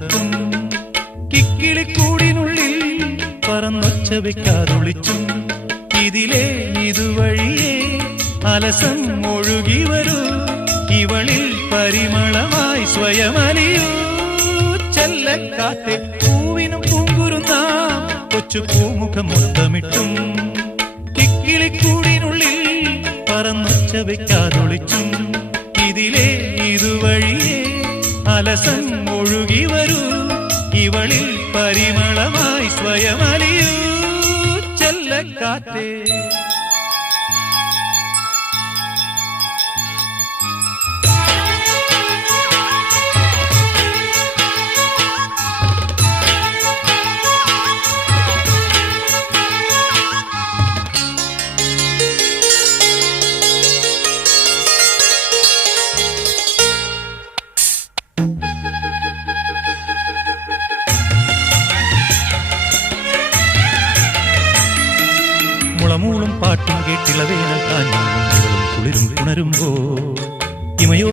മുത്തമിട്ടും കിക്കിളിക്കൂടിനുള്ളിൽ പറന്നൊച്ച വെക്കാതൊളിച്ചും ഇതിലേ ഇതുവഴിയേ അലസം ഒഴുകി വരൂ ഇവളിൽ പരിമളമായി സ്വയമലിയൂ ചെല്ലക്കാത്തെ പൂവിനും പൂങ്കുരുന്നാം കൊച്ചു പൂമുഖം മുത്തമിട്ടും കിക്കിളിക്കൂടിനുള്ളിൽ പറന്നൊച്ച വെക്കാതൊളിച്ചും ഇതിലേ ഇതുവഴിയേ അലസം ഒഴുകി വരൂ ഇവളിൽ പരിമളമായി സ്വയമലിയൂ ചെല്ലക്കാറ്റേ മുളമൂളും പാട്ടും കേട്ടിളവേനൽ കാഞ്ഞും കുളിരും പുണരുമ്പോ ഇമയോ